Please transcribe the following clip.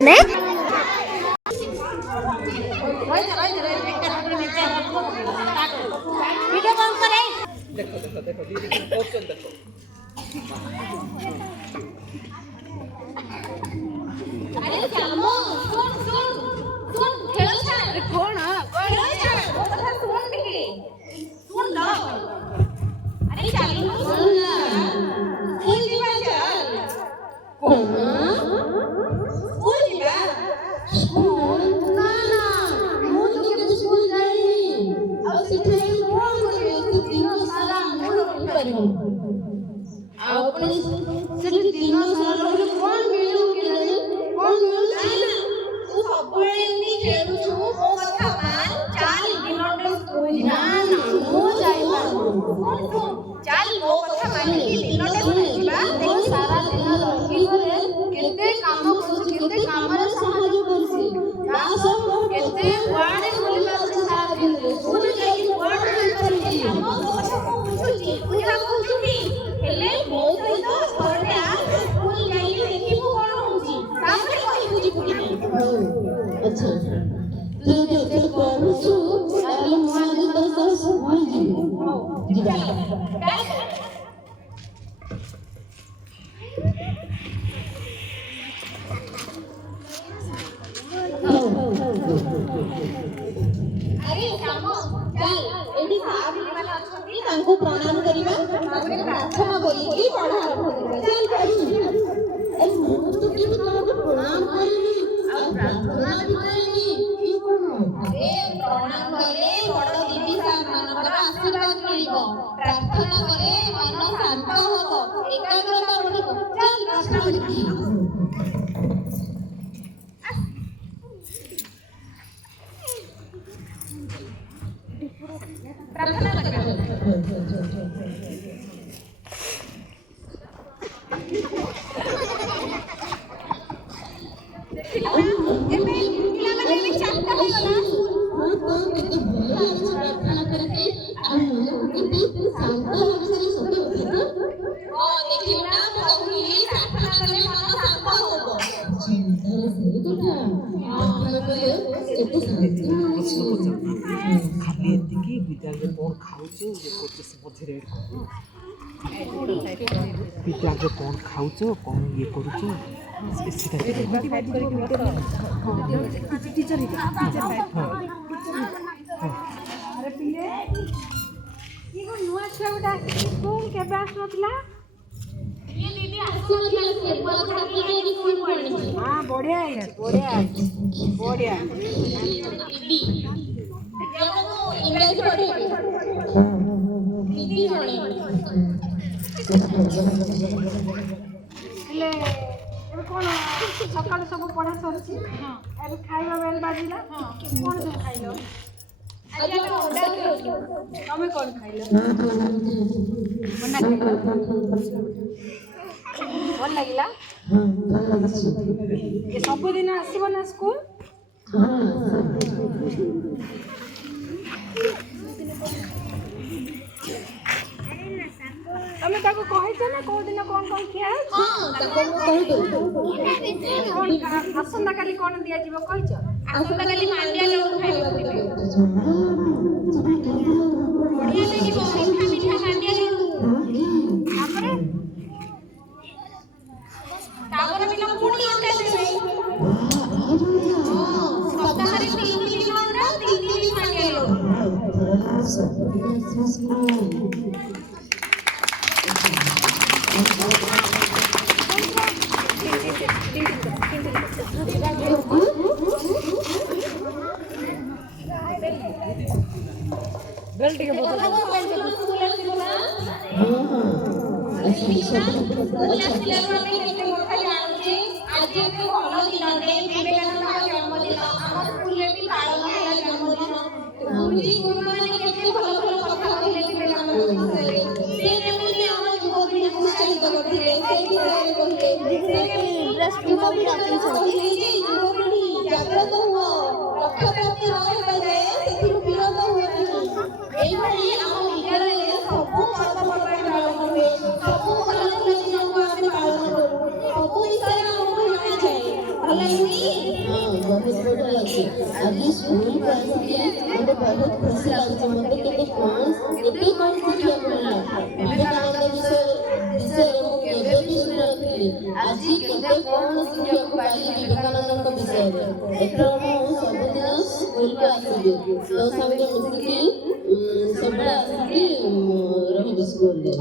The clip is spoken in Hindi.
ने वीडियो कॉल करे देखो देखो देखो दीदी क्वेश्चन देखो अरे श्यामो सुन सुन सुन खेल छा अरे कोण खेल छा वो कथा सुन टिके सुन लो अरे चालू सुन ना स्कूल जीवा चल कोण स्कूल जीवा स्कूल ना ना मु तो के स्कूल जाई अब सिथे कोण करे तो दिनो सारा मूड परियो आपने सिर्फ दिनो सारा कोण मिलू के कोण मिलू तू सबळे नी खेलु छु ओ कथा मान चाल दिनोटे स्कूल ना ना मु जाई पारबो चाल ओ कथा मान कि दिनोटे स्कूल जीवा देख सारा दिन रंगी घरे केते काम करछ केते काम रे सहाय्य करछि ता सब केते वाडे बोली पाछ सारा दिन स्कूल जाई वाडे करछि हम कथा को बुझुछि बुझा बुझुछि हेले मो सहित घरटे आ स्कूल जाई देखिबु कोन होछि तापर कहि बुझिबु कि अच्छा तू जे करछु ताले मो आगे तो स्कूल जीवा अरे श्यामो चल एडी साहब माने अछंती तांको प्रणाम करिबा ताପରେ प्रार्थना बोलिकी पढ़ा चल करी ए मु तो कि ताको प्रणाम करिनी आ प्रार्थना भी करिनी की कोन अरे प्रणाम करे बड़ दीदी साहब मानकर आशीर्वाद मिलिबो प्रार्थना करे मन शांत होबो एकाग्रता बढ़िबो चल प्रार्थना करी प्रार्थना करबो एमे पिला माने भी शांत हो गला हां तो केते भल लागछ प्रार्थना करके आ केते शांत अवसर सत होते ओ देखियो ना मो कहली प्रार्थना करे मन शांत होबो चिंता से कथा प्रार्थना करे केते शांत खाली एतिकी विद्यालय कोन खाउछु जे कोचिस मध्यरे विद्यालय कोन खाउछु कोन ये करूछु सीधा डिवाइड करके टीचर अरे पिले ई को नुआ छुआ स्कूल केबे आसनतला ये दीदी आसनतला से बोला कि ये स्कूल पढ़नी हां बढ़िया है बढ़िया दीदी इंग्लिश पढ़े दीदी जणे ले ए कोन सकाळ सब पढ़ा सरछि हां ए खाइबा बेल बाजिला हां कोन सब खाइलो आज हम अंडा खाइलो तमे कोन खाइलो अंडा खाइलो भल लागिला हां भल लागछि ए सब दिन आसीबो ना स्कूल हां तमे ताको कहै छ ना को दिन कोन खिया हां ताको कहि दो कोन आसंदा काली कोन दिया जीव कहि छ आसंदा काली मांडिया लोग खाइबो दिबे बढ़िया लागिबो मीठा मीठा मांडिया लोग तापर बिना पुणी अंडा देबे सप्ताहरे 3 दिन अंडा 3 दिन मांडिया लोग बेल्ट के बोतल स्कूल आसीबो ना हां हां स्कूल आसीला हमें केते मोठा जानछि आज एक भलो दिन रे विवेकानंद जन्मदिन हम स्कूल रे भी पालन होला जन्मदिन गुरुजी गुरु माने केते भलो भलो कथा कहले विवेकानंद विषय से जेमनि हम युवपीढ़ी को उत्साहित करथिले से विषय कहले से इंटरेस्ट भी राखि छथि युवपीढ़ी जागृत हो लक्ष्य प्राप्ति रहबा जाय सेथिरु विरोध हो एई भली हम विद्यालय सब पर्वपर्वाणी पालन हुए सब भल भल दिन को हम पालन करू सब विषय हमको जाना जाए भले हाँ बहुत बढ़िया लगे आज स्कूल को आसिके मते बहुत खुशी लाଗୁଛି मते केते कौन शिक्षा मिलला विवेकानंद विषय ମୁଁ କେବେ ବି ଶୁଣିନଥିଲି ଆଜି କେତେ କଣ ଶିଖିବାକୁ ପାଇଲି ବିବେକାନନ୍ଦଙ୍କ ବିଷୟରେ ଏଥର ମୁଁ ସବୁଦିନ ସ୍କୁଲକୁ ଆସିବି ତୋ ସାଙ୍ଗରେ ମିଶିକି ସବୁବେଳେ ଆସିକି ରହିବି ସ୍କୁଲରେ।